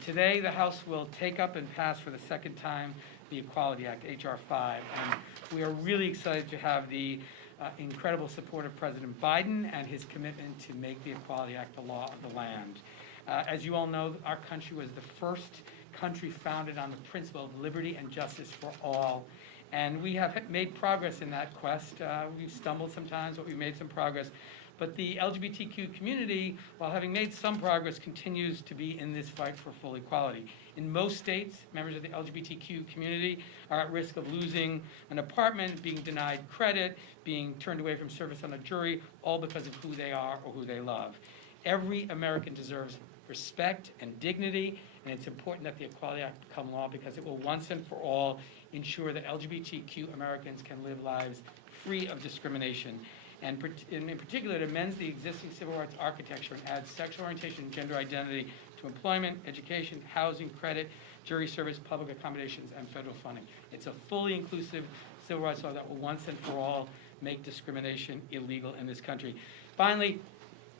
Today, the House will take up and pass for the second time the Equality Act, H.R. 5, and we are really excited to have the incredible support of President Biden and his commitment to make the Equality Act the law of the land. As you all know, our country was the first country founded on the principle of liberty and justice for all, and we have made progress in that quest. We've stumbled sometimes, but we've made some progress. But the LGBTQ community, while having made some progress, continues to be in this fight for full equality. In most states, members of the LGBTQ community are at risk of losing an apartment, being denied credit, being turned away from service on a jury, all because of who they are or who they love. Every American deserves respect and dignity, and it's important that the Equality Act become law because it will once and for all ensure that LGBTQ Americans can live lives free of discrimination. And in particular, it amends the existing civil rights architecture and adds sexual orientation and gender identity to employment, education, housing, credit, jury service, public accommodations, and federal funding. It's a fully inclusive civil rights law that will once and for all make discrimination illegal in this country. Finally,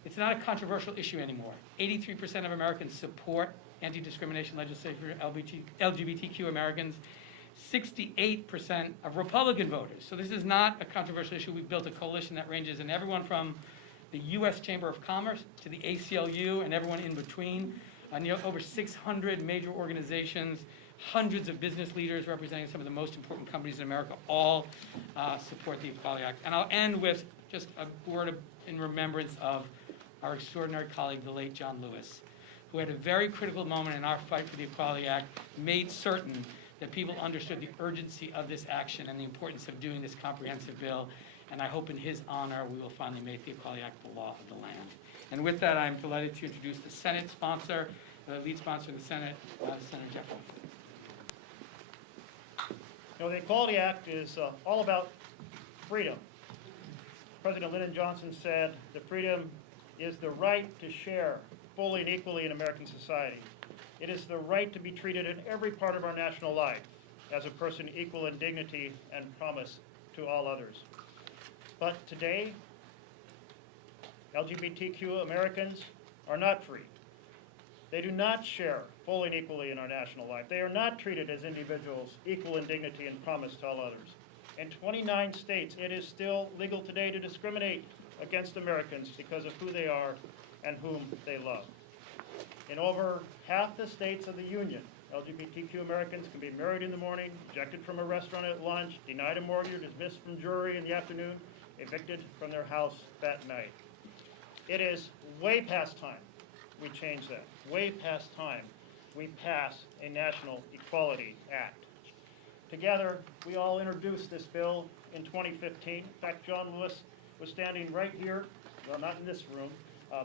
it's not a controversial issue anymore. 83% of Americans support anti-discrimination legislation for LGBTQ Americans. 68% of Republican voters. So this is not a controversial issue. We've built a coalition that ranges in everyone from the U.S. Chamber of Commerce to the ACLU and everyone in between. Over 600 major organizations, hundreds of business leaders representing some of the most important companies in America all support the Equality Act. And I'll end with just a word in remembrance of our extraordinary colleague, the late John Lewis, who at a very critical moment in our fight for the Equality Act made certain that people understood the urgency of this action and the importance of doing this comprehensive bill. And I hope in his honor we will finally make the Equality Act the law of the land. And with that, I'm delighted to introduce the Senate sponsor, the lead sponsor of the Senate, Senator Jeffrey. You know, the Equality Act is all about freedom. President Lyndon Johnson said the freedom is the right to share fully and equally in American society. It is the right to be treated in every part of our national life as a person equal in dignity and promise to all others. But today, LGBTQ Americans are not free. They do not share fully and equally in our national life. They are not treated as individuals equal in dignity and promise to all others. In 29 states, it is still legal today to discriminate against Americans because of who they are and whom they love. In over half the states of the Union, LGBTQ Americans can be married in the morning, ejected from a restaurant at lunch, denied a mortgage, dismissed from jury in the afternoon, evicted from their house that night. It is way past time we change that. Way past time we pass a National Equality Act. Together, we all introduced this bill in 2015. In fact, John Lewis was standing right here, well, not in this room,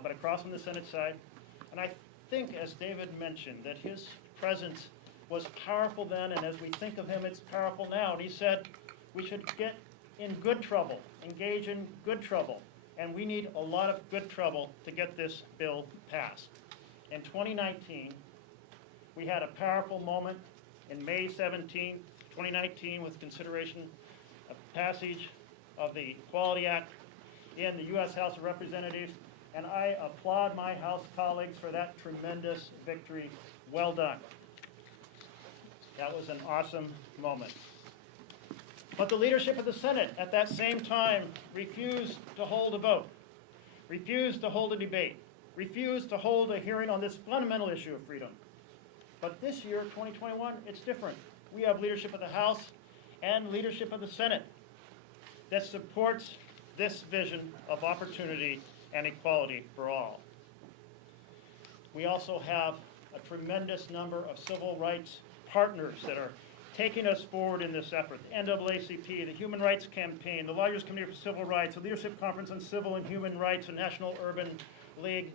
but across on the Senate side. And I think, as David mentioned, that his presence was powerful then, and as we think of him, it's powerful now. And he said we should get in good trouble, engage in good trouble, and we need a lot of good trouble to get this bill passed. In 2019, we had a powerful moment in May 17, 2019, with consideration of passage of the Equality Act in the U.S. House of Representatives. And I applaud my House colleagues for that tremendous victory. Well done. That was an awesome moment. But the leadership of the Senate at that same time refused to hold a vote, refused to hold a debate, refused to hold a hearing on this fundamental issue of freedom. But this year, 2021, it's different. We have leadership of the House and leadership of the Senate that supports this vision of opportunity and equality for all. We also have a tremendous number of civil rights partners that are taking us forward in this effort. The NAACP, the Human Rights Campaign, the Lawyers Committee for Civil Rights, the Leadership Conference on Civil and Human Rights, the National Urban League,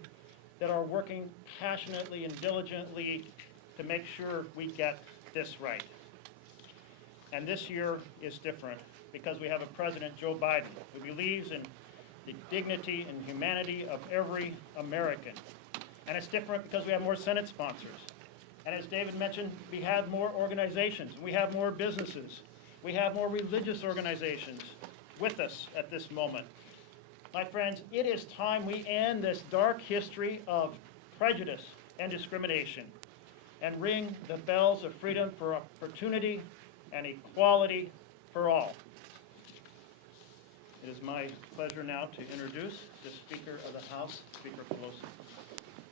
that are working passionately and diligently to make sure we get this right. And this year is different because we have a President, Joe Biden, who believes in the dignity and humanity of every American. And it's different because we have more Senate sponsors. And as David mentioned, we have more organizations, we have more businesses, we have more religious organizations with us at this moment. My friends, it is time we end this dark history of prejudice and discrimination. and ring the bells of freedom for opportunity and equality for all. It is my pleasure now to introduce the Speaker of the House, Speaker Pelosi.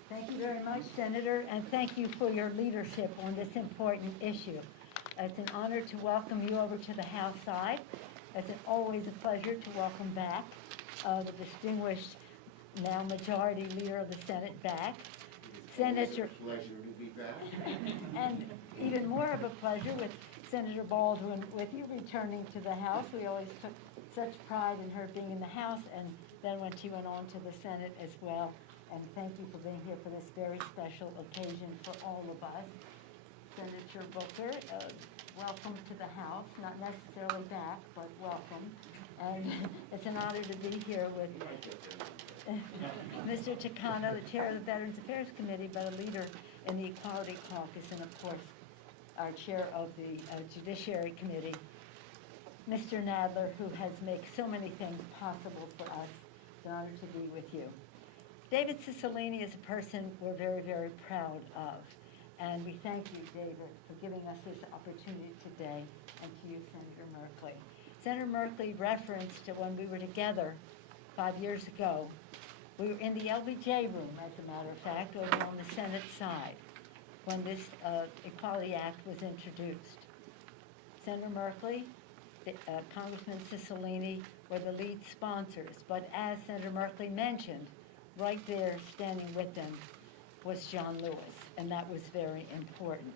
Thank you very much, Senator, and thank you for your leadership on this important issue. It's an honor to welcome you over to the House side. It's always a pleasure to welcome back the distinguished, now Majority Leader of the Senate back. Senator, It's a pleasure to be back. and even more of a pleasure with Senator Baldwin with you returning to the House. We always took such pride in her being in the House, and then when she went on to the Senate as well. And thank you for being here for this very special occasion for all of us. Senator Booker, welcome to the House, not necessarily back, but welcome. And it's an honor to be here with Mr. Takano, the chair of the Veterans Affairs Committee, but a leader in the Equality Caucus, and of course, our chair of the Judiciary Committee, Mr. Nadler, who has made so many things possible for us. It's an honor to be with you. David Cicilline is a person we're very, very proud of. And we thank you, David, for giving us this opportunity today, and to you, Senator Merkley. Senator Merkley referenced to when we were together 5 years ago. We were in the LBJ room, as a matter of fact, over on the Senate side, when this Equality Act was introduced. Senator Merkley, Congressman Cicilline were the lead sponsors, but as Senator Merkley mentioned, right there standing with them was John Lewis, and that was very important.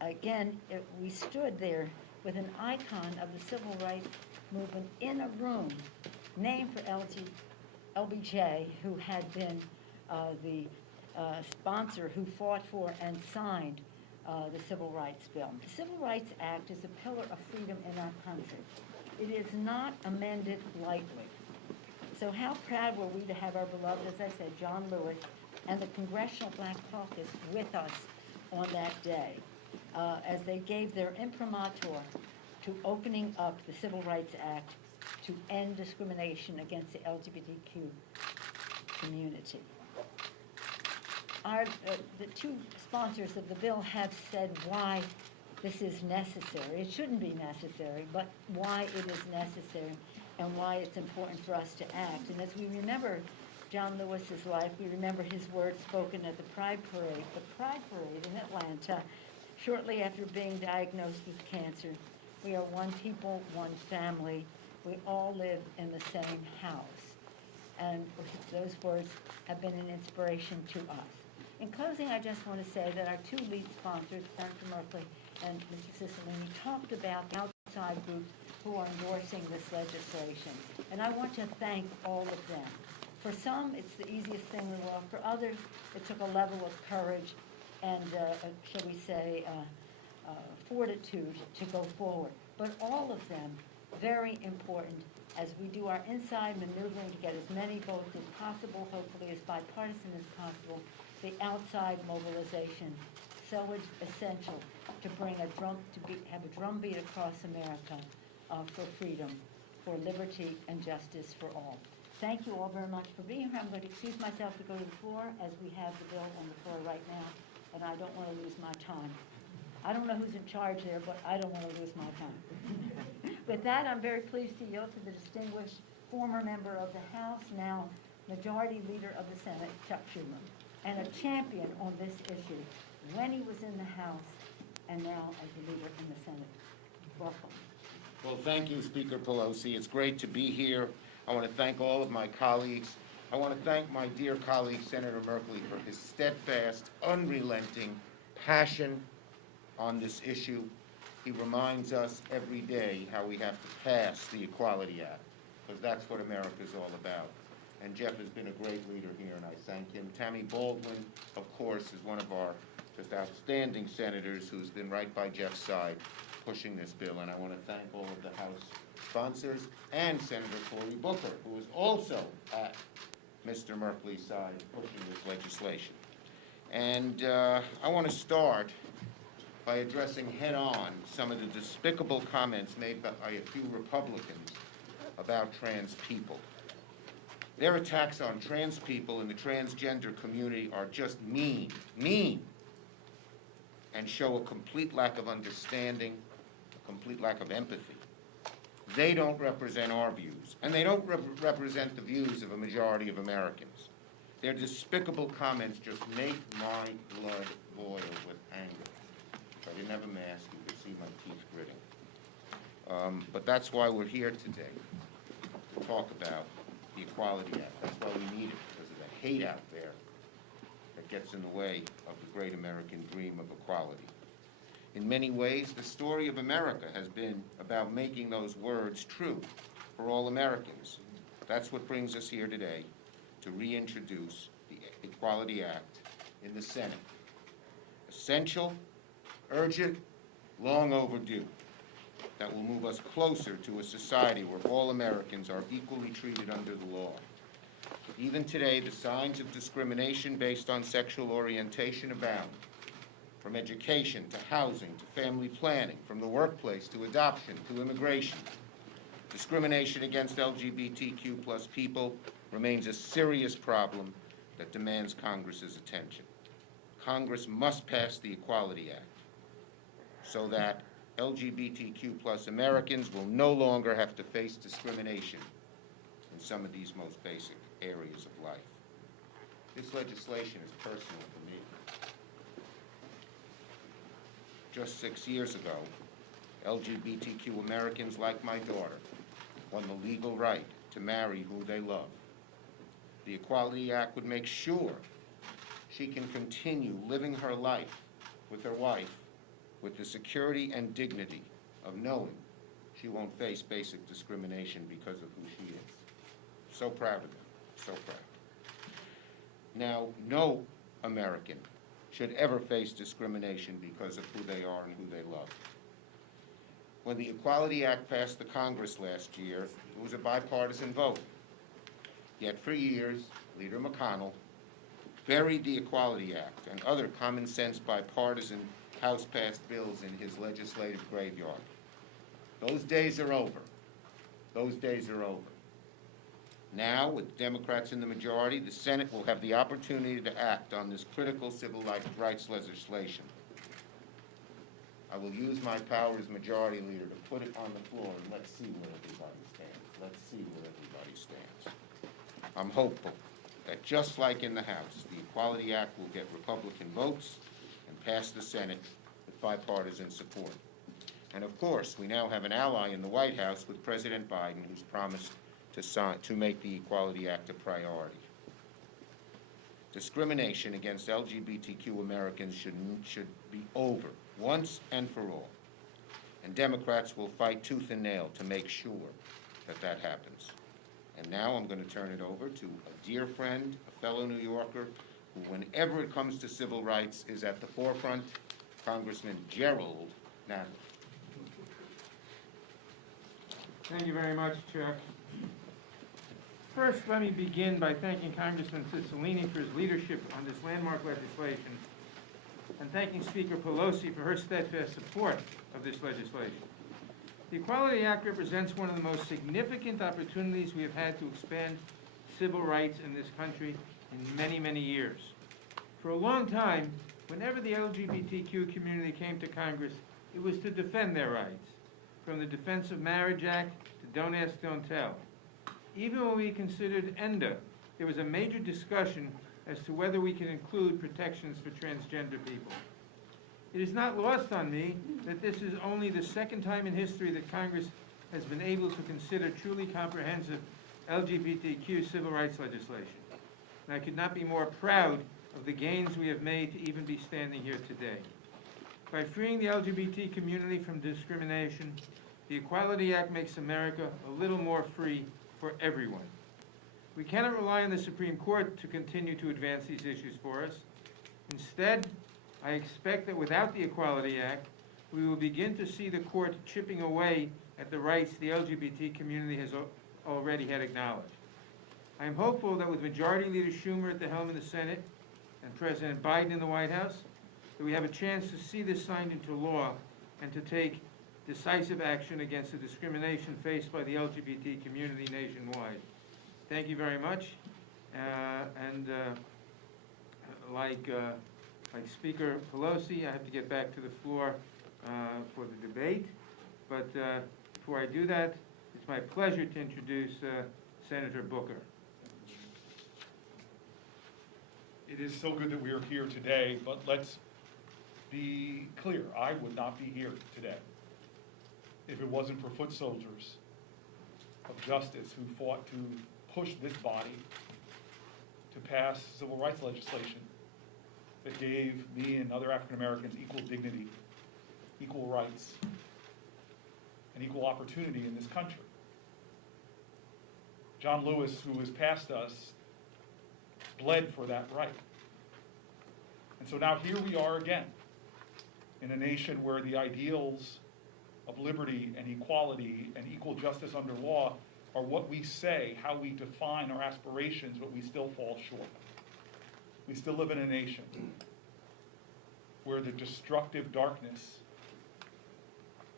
Again, we stood there with an icon of the civil rights movement in a room named for LBJ, who had been the sponsor who fought for and signed the Civil Rights Bill. The Civil Rights Act is a pillar of freedom in our country. It is not amended lightly. So how proud were we to have our beloved, as I said, John Lewis, and the Congressional Black Caucus with us on that day, as they gave their imprimatur to opening up the Civil Rights Act to end discrimination against the LGBTQ community. The two sponsors of the bill have said why this is necessary. It shouldn't be necessary, but why it is necessary and why it's important for us to act. And as we remember John Lewis's life, we remember his words spoken at the Pride Parade in Atlanta, shortly after being diagnosed with cancer. We are one people, one family. We all live in the same house. And those words have been an inspiration to us. In closing, I just want to say that our two lead sponsors, Senator Merkley and Mr. Cicilline, talked about the outside groups who are endorsing this legislation. And I want to thank all of them. For some, it's the easiest thing in the world. For others, it took a level of courage and, shall we say, fortitude to go forward. But all of them, very important as we do our inside maneuvering to get as many votes as possible, hopefully as bipartisan as possible, the outside mobilization, so essential to bring have a drumbeat across America for freedom, for liberty and justice for all. Thank you all very much for being here. I'm going to excuse myself to go to the floor as we have the bill on the floor right now, and I don't want to lose my time. I don't know who's in charge there, but I don't want to lose my time. With that, I'm very pleased to yield to the distinguished former member of the House, now Majority Leader of the Senate, Chuck Schumer, and a champion on this issue when he was in the House and now as a leader in the Senate. Welcome. Well, thank you, Speaker Pelosi. It's great to be here. I want to thank all of my colleagues. I want to thank my dear colleague, Senator Merkley, for his steadfast, unrelenting passion on this issue. He reminds us every day how we have to pass the Equality Act, because that's what America's all about. And Jeff has been a great leader here, and I thank him. Tammy Baldwin, of course, is one of our just outstanding senators who's been right by Jeff's side pushing this bill. And I want to thank all of the House sponsors and Senator Cory Booker, who is also at Mr. Merkley's side pushing this legislation. And I want to start by addressing head-on some of the despicable comments made by a few Republicans about trans people. Their attacks on trans people and the transgender community are just mean, mean. and show a complete lack of understanding, a complete lack of empathy. They don't represent our views, and they don't represent the views of a majority of Americans. Their despicable comments just make my blood boil with anger. If I didn't have a mask, you could see my teeth gritting. But that's why we're here today, to talk about the Equality Act. That's why we need it, because of the hate out there that gets in the way of the great American dream of equality. In many ways, the story of America has been about making those words true for all Americans. That's what brings us here today, to reintroduce the Equality Act in the Senate. Essential, urgent, long overdue, that will move us closer to a society where all Americans are equally treated under the law. Even today, the signs of discrimination based on sexual orientation abound. From education to housing to family planning, from the workplace to adoption to immigration. Discrimination against LGBTQ+ people remains a serious problem that demands Congress's attention. Congress must pass the Equality Act so that LGBTQ+ Americans will no longer have to face discrimination in some of these most basic areas of life. This legislation is personal to me. Just 6 years ago, LGBTQ Americans like my daughter won the legal right to marry who they love. The Equality Act would make sure she can continue living her life with her wife with the security and dignity of knowing she won't face basic discrimination because of who she is. So proud of them, so proud. Now, no American should ever face discrimination because of who they are and who they love. When the Equality Act passed the Congress last year, it was a bipartisan vote. Yet for years, Leader McConnell buried the Equality Act and other common-sense bipartisan House-passed bills in his legislative graveyard. Those days are over. Those days are over. Now, with Democrats in the majority, the Senate will have the opportunity to act on this critical civil rights legislation. I will use my power as majority leader to put it on the floor, and let's see where everybody stands. Let's see where everybody stands. I'm hopeful that just like in the House, the Equality Act will get Republican votes and pass the Senate with bipartisan support. And of course, we now have an ally in the White House with President Biden, who's promised to make the Equality Act a priority. Discrimination against LGBTQ Americans should be over once and for all. And Democrats will fight tooth and nail to make sure that that happens. And now I'm going to turn it over to a dear friend, a fellow New Yorker, who whenever it comes to civil rights is at the forefront, Congressman Gerald Nadler. Thank you very much, Chuck. First, let me begin by thanking Congressman Cicilline for his leadership on this landmark legislation, and thanking Speaker Pelosi for her steadfast support of this legislation. The Equality Act represents one of the most significant opportunities we have had to expand civil rights in this country in many, many years. For a long time, whenever the LGBTQ community came to Congress, it was to defend their rights, from the Defense of Marriage Act to Don't Ask, Don't Tell. Even when we considered ENDA, there was a major discussion as to whether we can include protections for transgender people. It is not lost on me that this is only the second time in history that Congress has been able to consider truly comprehensive LGBTQ civil rights legislation. And I could not be more proud of the gains we have made to even be standing here today. By freeing the LGBT community from discrimination, the Equality Act makes America a little more free for everyone. We cannot rely on the Supreme Court to continue to advance these issues for us. Instead, I expect that without the Equality Act, we will begin to see the court chipping away at the rights the LGBT community has already had acknowledged. I am hopeful that with Majority Leader Schumer at the helm of the Senate and President Biden in the White House, that we have a chance to see this signed into law and to take decisive action against the discrimination faced by the LGBT community nationwide. Thank you very much. Like Like Speaker Pelosi, I have to get back to the floor for the debate. But before I do that, it's my pleasure to introduce Senator Booker. It is so good that we are here today, but let's be clear. I would not be here today if it wasn't for foot soldiers of justice who fought to push this body to pass civil rights legislation that gave me and other African Americans equal dignity, equal rights, and equal opportunity in this country. John Lewis, who has passed us, bled for that right. And so now here we are again, in a nation where the ideals of liberty and equality and equal justice under law are what we say, how we define our aspirations, but we still fall short. We still live in a nation where the destructive darkness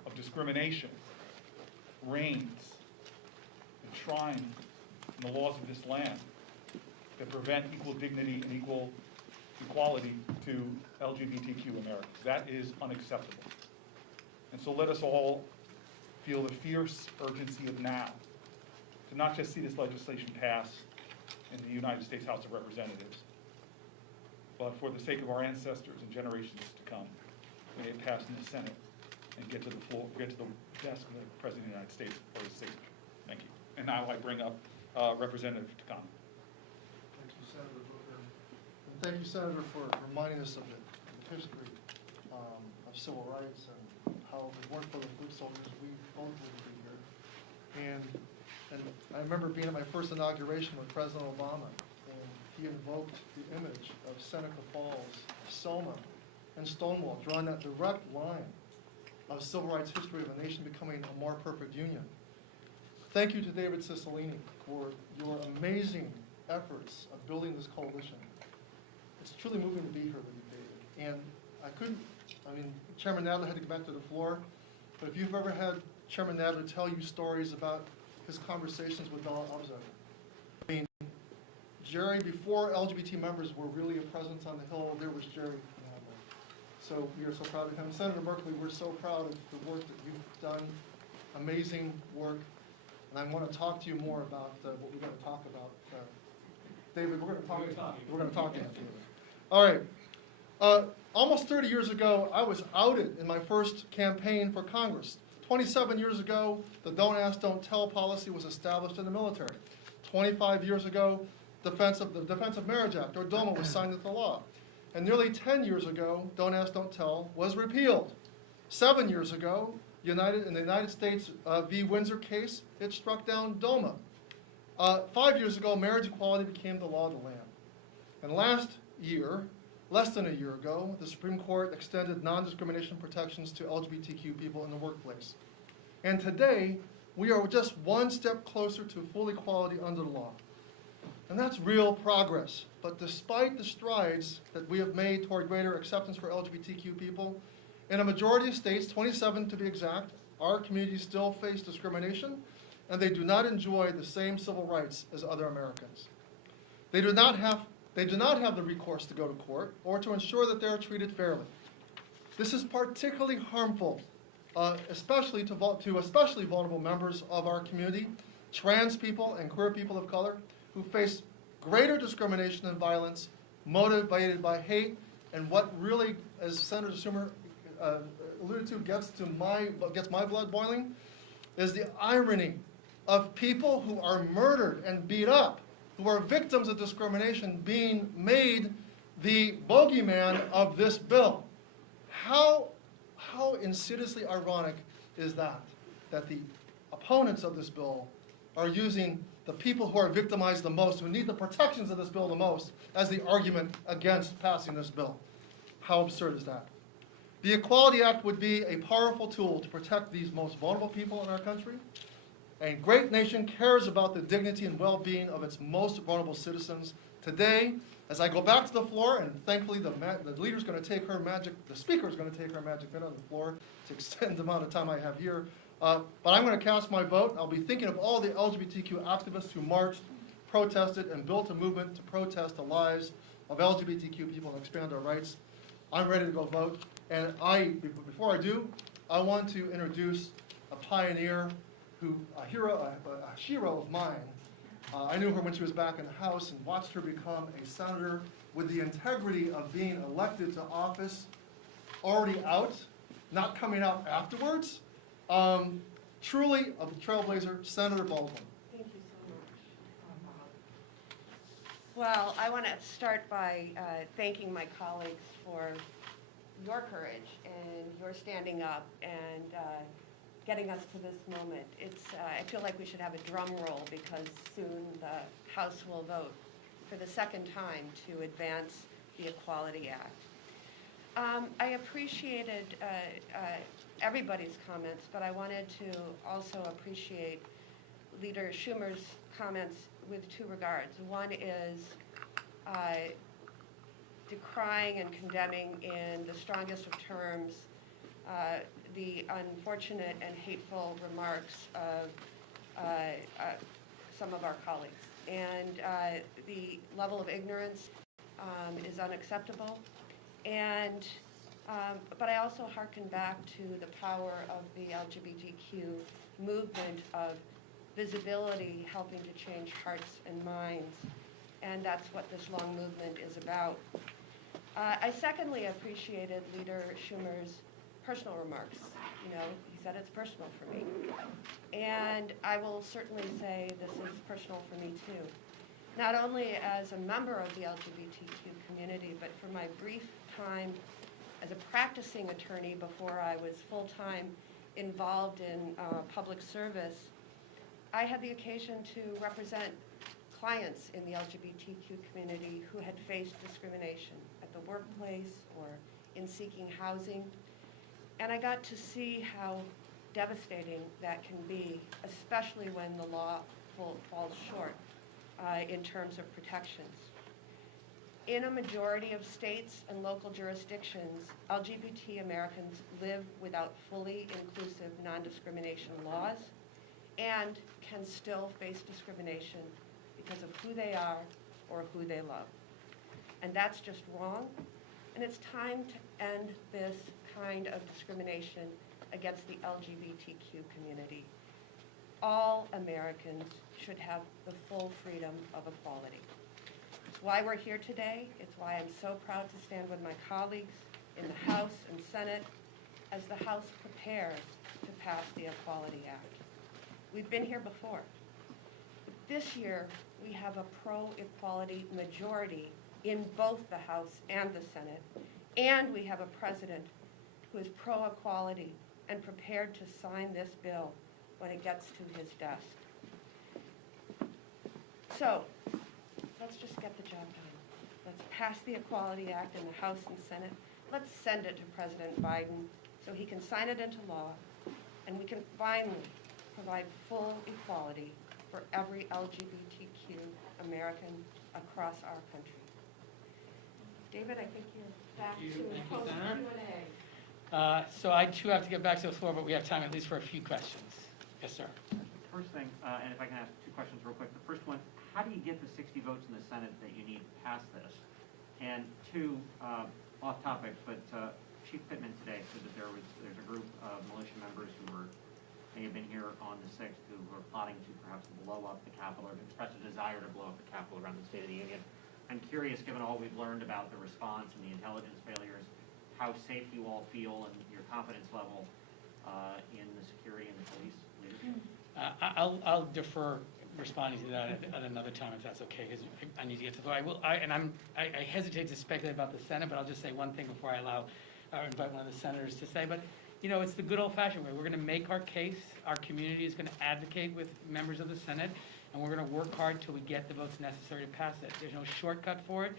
of discrimination reigns enshrined in the laws of this land that prevent equal dignity and equal equality to LGBTQ Americans. That is unacceptable. And so let us all feel the fierce urgency of now to not just see this legislation pass in the United States House of Representatives, but for the sake of our ancestors and generations to come, may it pass in the Senate and get to the floor, get to the desk of the President of the United States for his signature. Thank you. And now I bring up Representative Takano. Thank you, Senator Booker. And thank you, Senator, for reminding us of the history of civil rights and how if it weren't for the foot soldiers, we both wouldn't be here. And I remember being at my first inauguration with President Obama, and he invoked the image of Seneca Falls, Selma, and Stonewall, drawing that direct line of civil rights history of a nation becoming a more perfect union. Thank you to David Cicilline for your amazing efforts of building this coalition. It's truly moving to be here with you, David. And Chairman Nadler had to get back to the floor, but if you've ever had Chairman Nadler tell you stories about his conversations with Bella Abzug. Jerry, before LGBT members were really a presence on the Hill, there was Jerry Nadler. So we are so proud of him. Senator Merkley, we're so proud of the work that you've done, amazing work. And I want to talk to you more about what we're going to talk about. David, we're going to talk to you. All right. Almost 30 years ago, I was outed in my first campaign for Congress. 27 years ago, the Don't Ask, Don't Tell policy was established in the military. 25 years ago, the Defense of Marriage Act, or DOMA, was signed into law. And nearly 10 years ago, Don't Ask, Don't Tell was repealed. 7 years ago, in the United States v. Windsor case, it struck down DOMA. 5 years ago, marriage equality became the law of the land. And last year, less than a year ago, the Supreme Court extended non-discrimination protections to LGBTQ people in the workplace. And today, we are just one step closer to full equality under the law. And that's real progress. But despite the strides that we have made toward greater acceptance for LGBTQ people, in a majority of states, 27 to be exact, our communities still face discrimination, and they do not enjoy the same civil rights as other Americans. They do not have the recourse to go to court or to ensure that they are treated fairly. This is particularly harmful, especially to especially vulnerable members of our community, trans people and queer people of color, who face greater discrimination and violence motivated by hate, and what really, as Senator Schumer alluded to, gets my blood boiling, is the irony of people who are murdered and beat up, who are victims of discrimination, being made the bogeyman of this bill. How insidiously ironic is that the opponents of this bill are using the people who are victimized the most, who need the protections of this bill the most, as the argument against passing this bill. How absurd is that? The Equality Act would be a powerful tool to protect these most vulnerable people in our country. A great nation cares about the dignity and well-being of its most vulnerable citizens. Today, as I go back to the floor, and thankfully the leader's going to take her magic, the speaker's going to take her magic minute on the floor to extend the amount of time I have here. But I'm going to cast my vote. I'll be thinking of all the LGBTQ activists who marched, protested, and built a movement to protest the lives of LGBTQ people and expand our rights. I'm ready to go vote. And before I do, I want to introduce a pioneer a hero of mine. I knew her when she was back in the House and watched her become a senator with the integrity of being elected to office, already out, not coming out afterwards. Truly a trailblazer, Senator Baldwin. Thank you so much. Well, I want to start by thanking my colleagues for your courage and your standing up and getting us to this moment. I feel like we should have a drum roll because soon the House will vote for the second time to advance the Equality Act. I appreciated everybody's comments, but I wanted to also appreciate Leader Schumer's comments with two regards. One is decrying and condemning in the strongest of terms the unfortunate and hateful remarks of some of our colleagues. And the level of ignorance is unacceptable. And but I also hearken back to the power of the LGBTQ movement of visibility helping to change hearts and minds. And that's what this long movement is about. I secondly appreciated Leader Schumer's personal remarks. You know, he said it's personal for me. And I will certainly say this is personal for me too. Not only as a member of the LGBTQ community, but for my brief time as a practicing attorney before I was full-time involved in public service, I had the occasion to represent clients in the LGBTQ community who had faced discrimination at the workplace or in seeking housing. And I got to see how devastating that can be, especially when the law falls short in terms of protections. In a majority of states and local jurisdictions, LGBT Americans live without fully inclusive non-discrimination laws and can still face discrimination because of who they are or who they love. And that's just wrong, and it's time to end this kind of discrimination against the LGBTQ community. All Americans should have the full freedom of equality. It's why we're here today. It's why I'm so proud to stand with my colleagues in the House and Senate as the House prepares to pass the Equality Act. We've been here before. This year, we have a pro-equality majority in both the House and the Senate, and we have a president who is pro-equality and prepared to sign this bill when it gets to his desk. So, let's just get the job done. Let's pass the Equality Act in the House and Senate. Let's send it to President Biden so he can sign it into law, and we can finally provide full equality for every LGBTQ American across our country. David, I think you're back Thank you. to Thank you, post Senator. Q&A. So I too have to get back to the floor, but we have time at least for a few questions. Yes, sir. First thing, and if I can ask two questions real quick. The first one, how do you get the 60 votes in the Senate that you need to pass this? And two, off topic, but Chief Pittman today said that there's a group of militia members who may have been here on the 6th who were plotting to perhaps blow up the Capitol or express a desire to blow up the Capitol around the State of the Union. I'm curious, given all we've learned about the response and the intelligence failures, how safe you all feel and your confidence level in the security and the police leadership? I'll defer responding to that at another time, if that's okay, because I need to get to the floor. I hesitate to speculate about the Senate, but I'll just say one thing before I invite one of the senators to say. But you know, it's the good old-fashioned way. We're going to make our case. Our community is going to advocate with members of the Senate, and we're going to work hard till we get the votes necessary to pass it. There's no shortcut for it.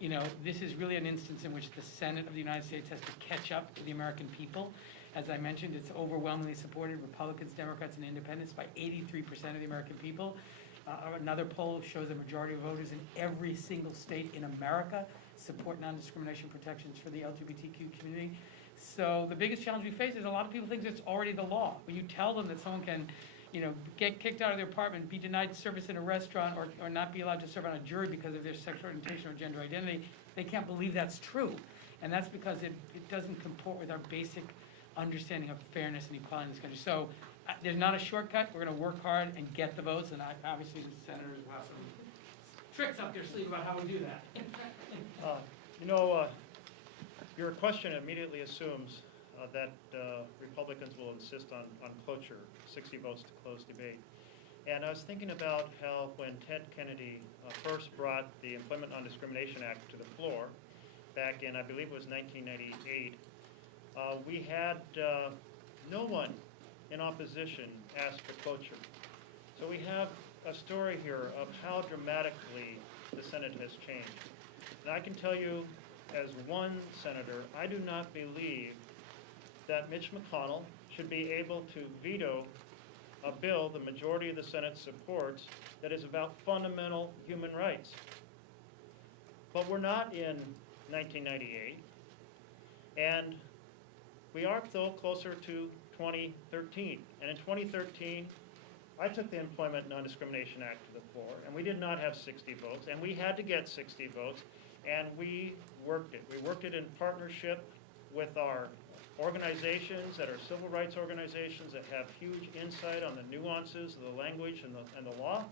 You know, this is really an instance in which the Senate of the United States has to catch up to the American people. As I mentioned, it's overwhelmingly supported, Republicans, Democrats, and Independents, by 83% of the American people. Another poll shows a majority of voters in every single state in America support non-discrimination protections for the LGBTQ community. So the biggest challenge we face is a lot of people think it's already the law. When you tell them that someone can, you know, get kicked out of their apartment, be denied service in a restaurant, or not be allowed to serve on a jury because of their sexual orientation or gender identity, they can't believe that's true. And that's because it doesn't comport with our basic understanding of fairness and equality in this country. So there's not a shortcut. We're going to work hard and get the votes, and obviously the senators will have some tricks up their sleeve about how we do that. Your question immediately assumes that Republicans will insist on cloture, 60 votes to close debate. And I was thinking about how when Ted Kennedy first brought the Employment Non-Discrimination Act to the floor, back in, I believe it was 1998, we had no one in opposition ask for cloture. So we have a story here of how dramatically the Senate has changed. And I can tell you, as one senator, I do not believe that Mitch McConnell should be able to veto a bill the majority of the Senate supports that is about fundamental human rights. But we're not in 1998, and we are still closer to 2013. And in 2013, I took the Employment Non-Discrimination Act to the floor, and we did not have 60 votes, and we had to get 60 votes, and we worked it. We worked it in partnership with our organizations that are civil rights organizations that have huge insight on the nuances of the language and the law,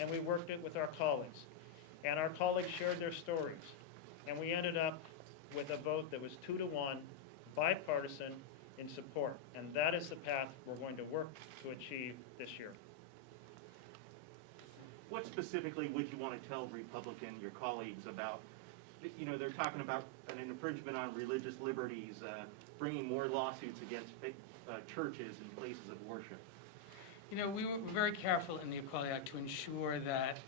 and we worked it with our colleagues. And our colleagues shared their stories, and we ended up with a vote that was 2-1, bipartisan, in support. And that is the path we're going to work to achieve this year. What specifically would you want to tell your colleagues about? They're talking about an infringement on religious liberties, bringing more lawsuits against churches and places of worship. We were very careful in the Equality Act to ensure that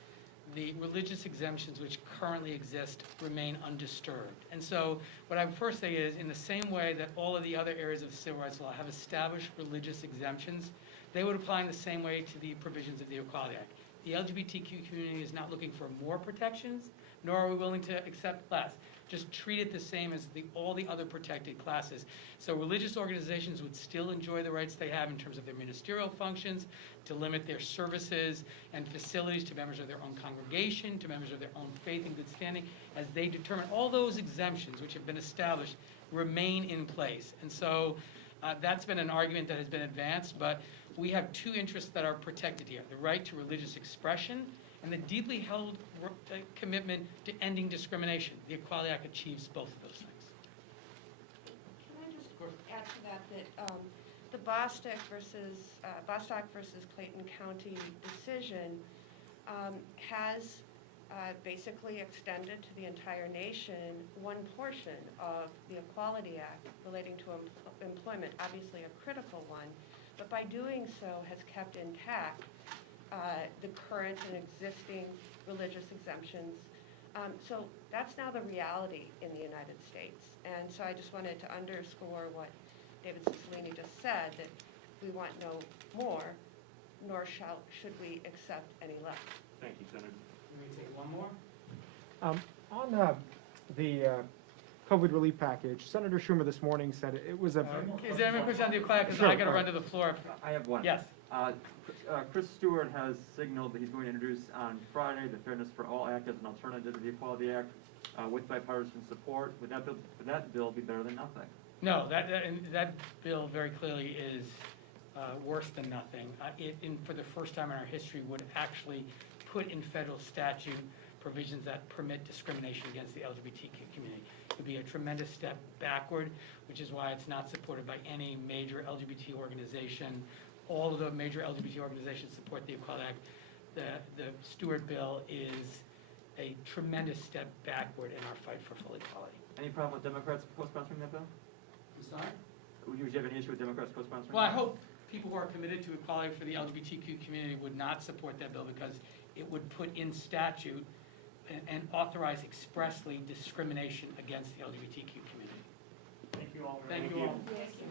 the religious exemptions which currently exist remain undisturbed. And so what I would first say is, in the same way that all of the other areas of civil rights law have established religious exemptions, they would apply in the same way to the provisions of the Equality Act. The LGBTQ community is not looking for more protections, nor are we willing to accept less. Just treat it the same as all the other protected classes. So religious organizations would still enjoy the rights they have in terms of their ministerial functions, to limit their services and facilities to members of their own congregation, to members of their own faith in good standing, as they determine. All those exemptions which have been established remain in place. And so that's been an argument that has been advanced, but we have two interests that are protected here: the right to religious expression and the deeply held commitment to ending discrimination. The Equality Act achieves both of those things. Can I just add to that the Bostock versus Clayton County decision has basically extended to the entire nation one portion of the Equality Act relating to employment, obviously a critical one, but by doing so has kept intact the current and existing religious exemptions. So that's now the reality in the United States. And so I just wanted to underscore what David Cicilline just said, that we want no more, nor should we accept any less. Thank you, Senator. Let me take one more. On the COVID relief package, Senator Schumer this morning said it was a... Is there any question on the Equality Act? Because Sure, I got to all run right. to the floor. I have one. Yes. Chris Stewart has signaled that he's going to introduce on Friday the Fairness for All Act as an alternative to the Equality Act with bipartisan support. Would that bill be better than nothing? No, that bill very clearly is worse than nothing. For the first time in our history, would actually put in federal statute provisions that permit discrimination against the LGBTQ community. It would be a tremendous step backward, which is why it's not supported by any major LGBT organization. All of the major LGBT organizations support the Equality Act. The Stewart bill is a tremendous step backward in our fight for full equality. Any problem with Democrats co-sponsoring that bill? I'm sorry? Would you have any issue with Democrats co-sponsoring? Well, I hope people who are committed to equality for the LGBTQ community would not support that bill, because it would put in statute and authorize expressly discrimination against the LGBTQ community. Thank you all very Thank much. you all. Thank you.